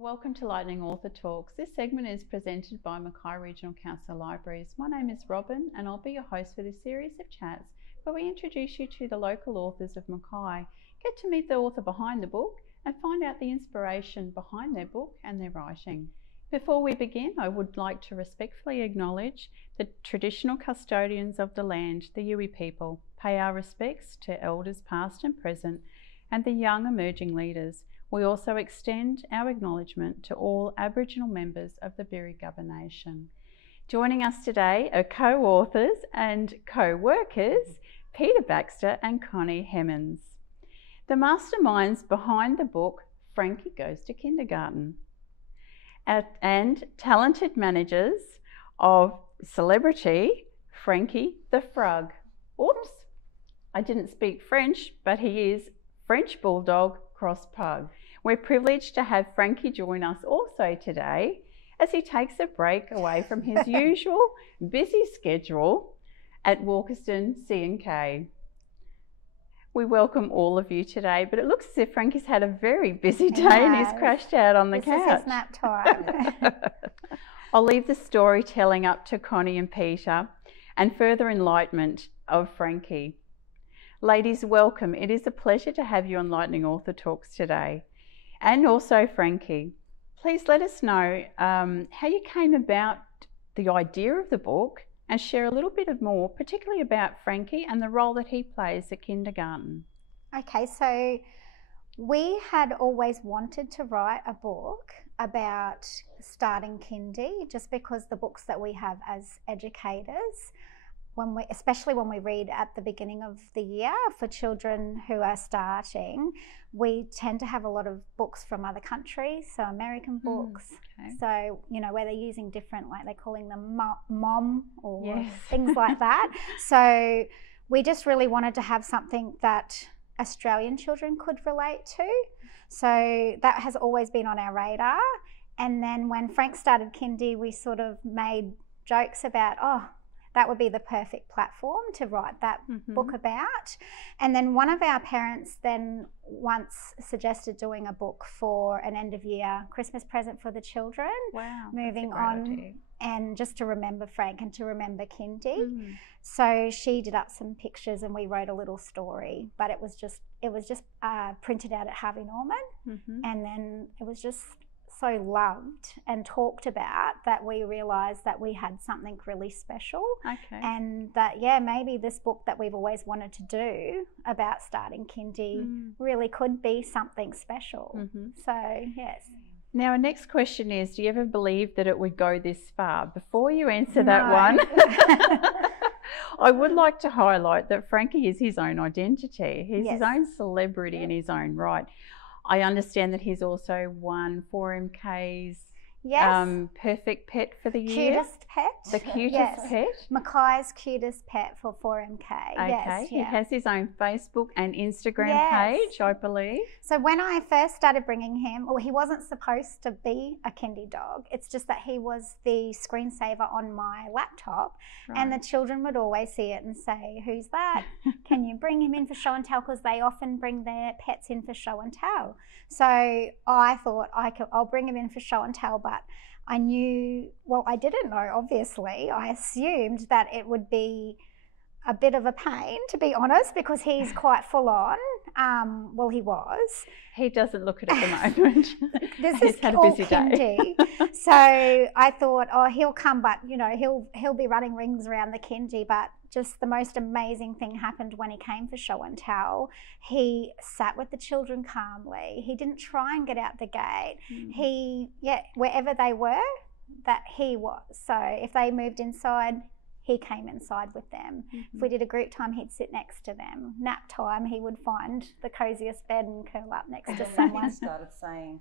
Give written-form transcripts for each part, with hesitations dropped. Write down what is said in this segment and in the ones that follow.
Welcome to Lightning Author Talks. This segment is presented by Mackay Regional Council Libraries. My name is Robin and I'll be your host for this series of chats where we introduce you to the local authors of Mackay, get to meet the author behind the book and find out the inspiration behind their book and their writing. Before we begin, I would like to respectfully acknowledge the traditional custodians of the land, the Yuwi people, pay our respects to elders past and present and the young emerging leaders. We also extend our acknowledgement to all Aboriginal members of the Birri Nation. Joining us today are co-authors and co-workers, Peter Baxter and Connie Hemmans, the masterminds behind the book Frankie Goes to Kindergarten, and talented managers of celebrity Frankie the Frog. Oops, I didn't speak French, but he is French Bulldog Cross Pug. We're privileged to have Frankie join us also today as he takes a break away from his usual busy schedule at Walkerston C&K. We welcome all of you today, but it looks as if Frankie's had a very busy day and he's crashed out on the couch. This is his nap time. I'll leave the storytelling up to Connie and Peter and further enlightenment of Frankie. Ladies, welcome. It is a pleasure to have you on Lightning Author Talks today. And also Frankie, please let us know how you came about the idea of the book and share a little bit more, particularly about Frankie and the role that he plays at kindergarten. Okay, so we had always wanted to write a book about starting kindy, just because the books that we have as educators, especially when we read at the beginning of the year for children who are starting, we tend to have a lot of books from other countries, so American books. Okay. So, you know, where they're using different, like they're calling them mom or things like that. So we just really wanted to have something that Australian children could relate to. So that has always been on our radar. And then when Frank started kindy, we sort of made jokes about, that would be the perfect platform to write that book about. And then one of our parents then once suggested doing a book for an end of year Christmas present for the children. Wow. Moving on idea. And just to remember Frank and to remember kindy. So she did up some pictures and we wrote a little story, but it was just printed out at Harvey Norman. And then it was just so loved and talked about that we realised that we had something really special. Okay. And that, maybe this book that we've always wanted to do about starting kindy really could be something special. So, yes. Now, our next question is, do you ever believe that it would go this far? Before you answer that one, I would like to highlight that Frankie is his own identity. He's his own celebrity in his own right. I understand that he's also won 4MK's perfect pet for the year. Cutest pet. The cutest pet. Mackay's cutest pet for 4MK. Okay. He has his own Facebook and Instagram page, I believe. So when I first started bringing him, he wasn't supposed to be a kindy dog. It's just that he was the screensaver on my laptop. Right. And the children would always see it and say, "Who's that? Can you bring him in for show and tell?" Because they often bring their pets in for show and tell. So I thought I'll bring him in for show and tell, but I didn't know, obviously. I assumed that it would be a bit of a pain, to be honest, because he's quite full on. He was. He doesn't look it at the moment. He's had a busy day. So I thought, he'll come, but he'll be running rings around the kindy. But just the most amazing thing happened when he came for show and tell. He sat with the children calmly. He didn't try and get out the gate. Wherever they were, that he was. So if they moved inside, he came inside with them. If we did a group time, he'd sit next to them. Nap time, he would find the coziest bed and curl up next to someone. He started saying,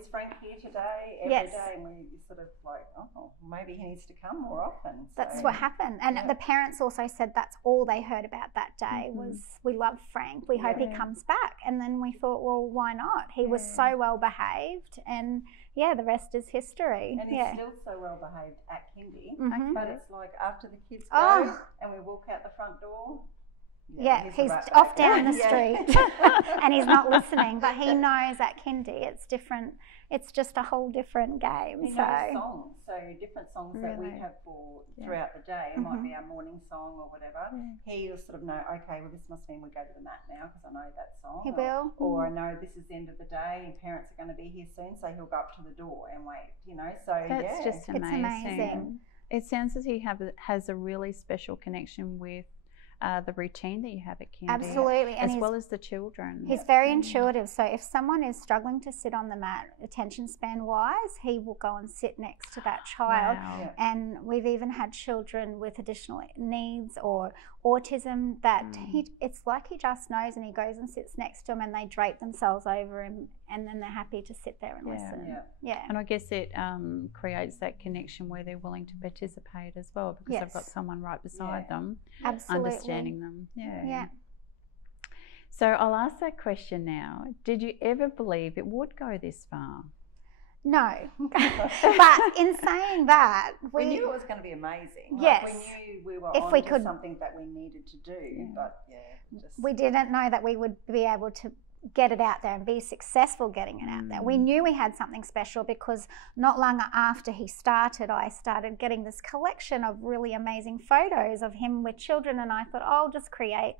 is Frank here today? Every day. And we sort of like, maybe he needs to come more often. That's what happened. And the parents also said that's all they heard about that day was, we love Frank, we hope he comes back. And then we thought, well, why not? He was so well behaved, and the rest is history. And he's still so well behaved at kindy. But it's like after the kids go and we walk out the front door, Yeah, he's a rat off back. down the street and he's not listening, but he knows at kindy it's different. It's just a whole different game. He knows songs, so different songs that we have for throughout the day. It might be our morning song or whatever. He'll sort of know, okay, well, this must mean we go to the mat now because I know that song. He will. Or I know this is the end of the day and parents are going to be here soon, so he'll go up to the door and wait, you know. So that's just amazing. It's amazing. It sounds as he has a really special connection with the routine that you have at kindy. Absolutely. And as well as the children. He's very intuitive. So if someone is struggling to sit on the mat, attention span wise, he will go and sit next to that child. Wow. And we've even had children with additional needs or autism that it's like he just knows, and he goes and sits next to him and they drape themselves over him, and then they're happy to sit there and listen. Yeah. And I guess it creates that connection where they're willing to participate as well, because they've got someone right beside them, understanding them. Yeah. So I'll ask that question now. Did you ever believe it would go this far? No. But in saying that, we knew it was going to be amazing. Yes. Like, we knew we were if we could, something that we needed to do, but we didn't know that we would be able to get it out there and be successful getting it out there. We knew we had something special because not long after he started, I started getting this collection of really amazing photos of him with children, and I thought, I'll just create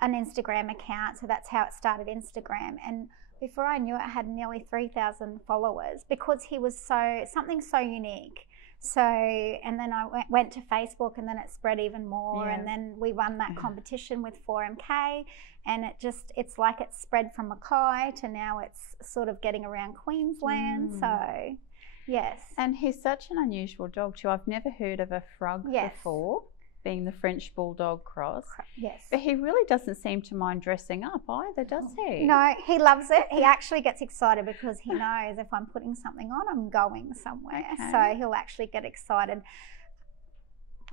an Instagram account. So that's how it started, Instagram. And before I knew it, I had nearly 3,000 followers because he was something so unique. So, and then I went to Facebook, and then it spread even more. And then we won that competition with 4MK, and it's like it spread from Mackay to now it's sort of getting around Queensland. So, yes. And he's such an unusual dog too. I've never heard of a frog before, being the French Bulldog cross. Yes. But he really doesn't seem to mind dressing up either, does he? No, he loves it. He actually gets excited because he knows if I'm putting something on, I'm going somewhere. Okay. So he'll actually get excited.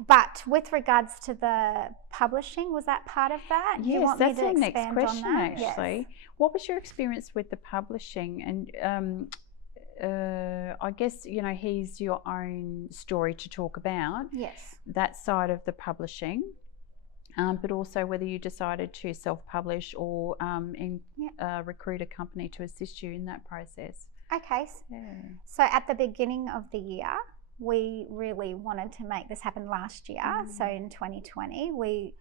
But with regards to the publishing, was that part of that? Yes, Do you want that's me to our next expand question on that? actually. Yes. What was your experience with the publishing? And I guess, you know, he's your own story to talk about. Yes. That side of the publishing, but also whether you decided to self-publish or recruit a company to assist you in that process. Okay. So at the beginning of the year, we really wanted to make this happen last year. So in 2020, we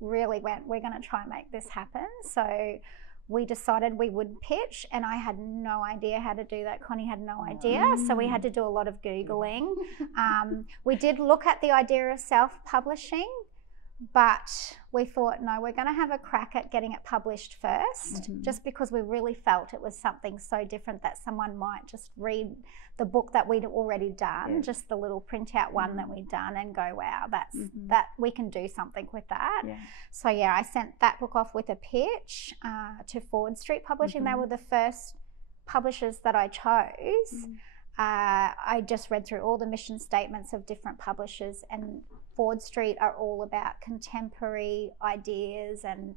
really went, we're going to try and make this happen. So we decided we would pitch, and I had no idea how to do that. Connie had no idea. So we had to do a lot of Googling. We did look at the idea of self-publishing, but we thought, no, we're going to have a crack at getting it published first, just because we really felt it was something so different that someone might just read the book that we'd already done, just the little printout one that we'd done, and go, wow, that's that we can do something with that. So I sent that book off with a pitch to Ford Street Publishing. They were the first publishers that I chose. I just read through all the mission statements of different publishers, and Ford Street are all about contemporary ideas and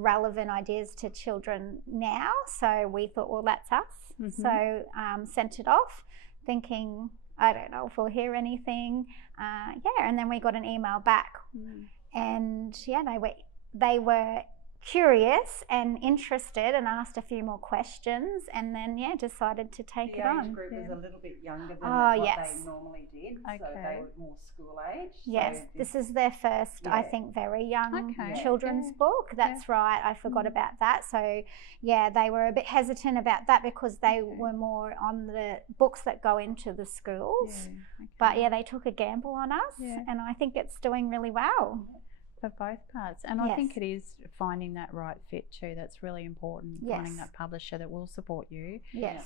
relevant ideas to children now. So we thought, well, that's us. So sent it off thinking, I don't know if we'll hear anything. And then we got an email back, and they were curious and interested and asked a few more questions, and then decided to take it on. The age group was a little bit younger than what they normally did, so they were more school age. Yes, so this is their first, I think, very young children's book. That's right, I forgot about that. So they were a bit hesitant about that because they were more on the books that go into the schools. But they took a gamble on us, and I think it's doing really well. For both parts, and I think it is finding that right fit too. That's really important. Finding that publisher that will support you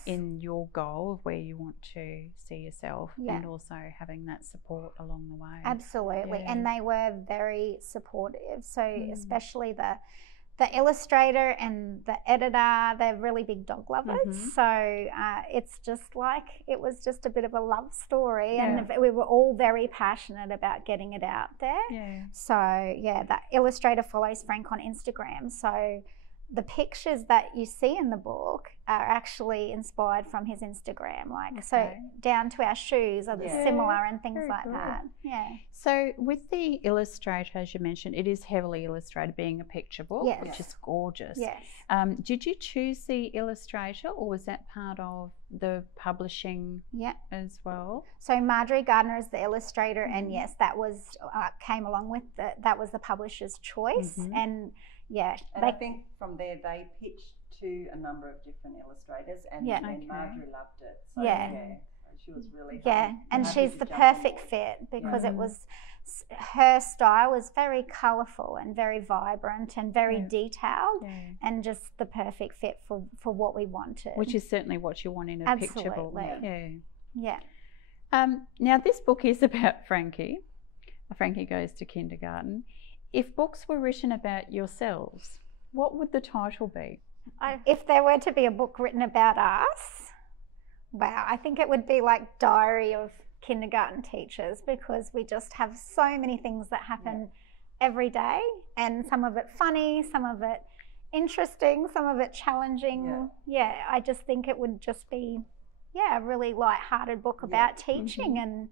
in your goal of where you want to see yourself, and also having that support along the way. Absolutely, and they were very supportive. So especially the illustrator and the editor, they're really big dog lovers. So it's just like, it was just a bit of a love story, and we were all very passionate about getting it out there. So that illustrator follows Frank on Instagram. So the pictures that you see in the book are actually inspired from his Instagram. Like, so down to our shoes are similar and things like that. Yeah. So with the illustrator, as you mentioned, it is heavily illustrated, being a picture book, which is gorgeous. Yes. Did you choose the illustrator, or was that part of the publishing as well? So Marjorie Gardner is the illustrator, and yes, that was came along with that was the publisher's choice, and and I think from there they pitched to a number of different illustrators, and then Marjorie loved it. So she was really and she's the perfect fit because it was her style was very colourful and very vibrant and very detailed, and just the perfect fit for what we wanted. Which is certainly what you want in a picture book. Yeah. Now this book is about Frankie. Frankie Goes to Kindergarten. If books were written about yourselves, what would the title be? If there were to be a book written about us, wow, I think it would be like Diary of Kindergarten Teachers, because we just have so many things that happen every day, and some of it funny, some of it interesting, some of it challenging. I just think it would just be a really light-hearted book about teaching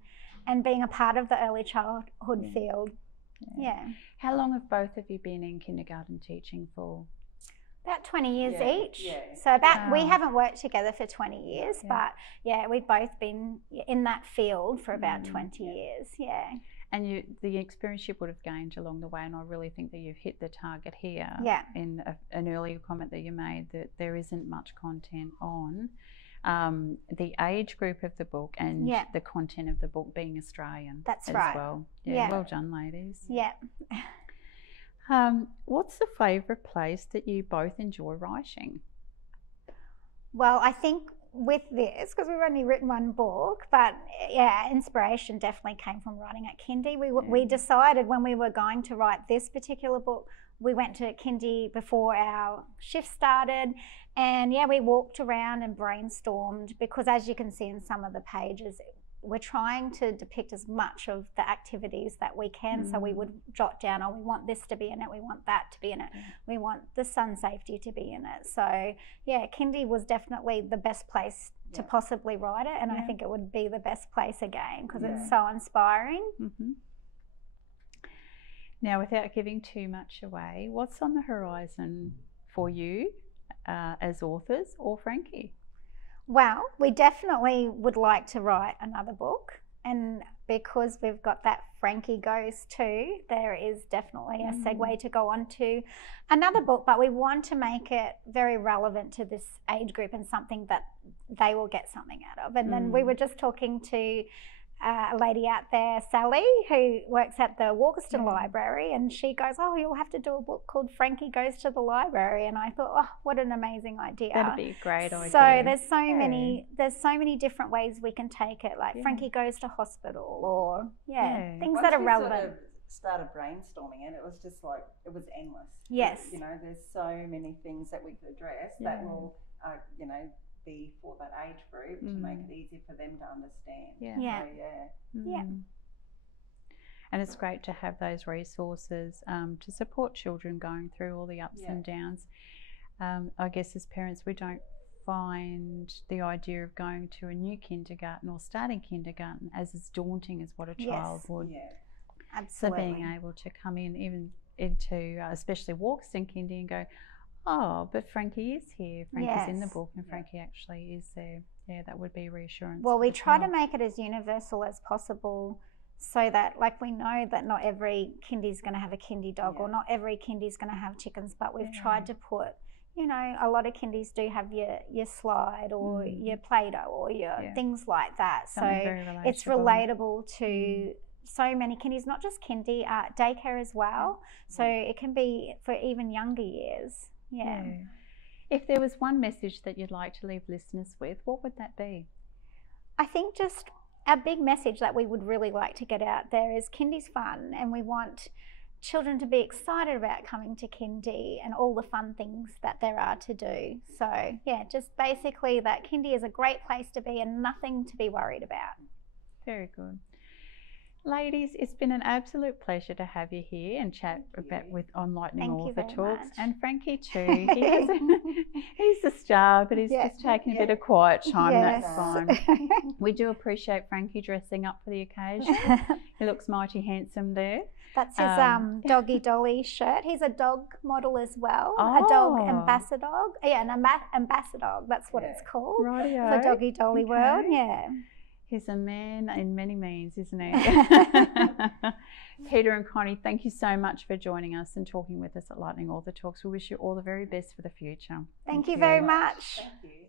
and being a part of the early childhood field. How long have both of you been in kindergarten teaching for? About 20 years each. So we haven't worked together for 20 years, but we've both been in that field for about 20 years. And the experience you would have gained along the way, and I really think that you've hit the target here in an earlier comment that you made, that there isn't much content on the age group of the book and the content of the book being Australian. That's as right. well. Well done, ladies. Yeah. What's the favourite place that you both enjoy writing? Well, I think with this, because we've only written one book, but inspiration definitely came from writing at Kindy. We decided when we were going to write this particular book, we went to Kindy before our shift started, and we walked around and brainstormed, because as you can see in some of the pages, we're trying to depict as much of the activities that we can. So we would jot down, we want this to be in it, we want that to be in it, we want the sun safety to be in it. So Kindy was definitely the best place to possibly write it, and I think it would be the best place again, because it's so inspiring. Now, without giving too much away, what's on the horizon for you as authors, or Frankie? Well, we definitely would like to write another book, and because we've got that Frankie Goes To, there is definitely a segue to go on to another book, but we want to make it very relevant to this age group and something that they will get something out of. And then we were just talking to a lady out there, Sally, who works at the Walkerston Library, and she goes, you'll have to do a book called Frankie Goes to the Library. And I thought, what an amazing idea. That'd be a great idea. So there's so many different ways we can take it, like Frankie Goes to Hospital, or things that are relevant. Sort of started brainstorming it, it was just like, it was endless. Yes. There's so many things that we could address that will, be for that age group to make it easy for them to understand. And it's great to have those resources to support children going through all the ups and downs. I guess as parents, we don't find the idea of going to a new kindergarten or starting kindergarten as daunting as what a child would. Absolutely. So being able to come in even into especially Walkerston Kindy and go, but Frankie is here. Frankie's in the book, and Frankie actually is there. Yeah, that would be reassurance. Well, we try to make it as universal as possible, so that, like, we know that not every kindy's going to have a kindy dog, or not every kindy's going to have chickens, but we've tried to put, a lot of kindies do have your slide or your Play-Doh or your things like that. Something so it's relatable to so many kindies, not just kindy, daycare as well. So it can be for even younger years. If there was one message that you'd like to leave listeners with, what would that be? I think just our big message that we would really like to get out there is kindy's fun, and we want children to be excited about coming to kindy and all the fun things that there are to do. So just basically that kindy is a great place to be and nothing to be worried about. Very good. Ladies, it's been an absolute pleasure to have you here and chat with on Lightning Author Talks. And Frankie too. He's the star, but he's just taking a bit of quiet time. That's fine. We do appreciate Frankie dressing up for the occasion. He looks mighty handsome there. That's his Doggy Dolly shirt. He's a dog model as well, a dog ambassador. Yeah, an ambassador. That's what it's called for Doggy Dolly World. Yeah. He's a man in many means, isn't he? Peter and Connie, thank you so much for joining us and talking with us at Lightning Author Talks. We wish you all the very best for the future. Thank you very much. Thank you.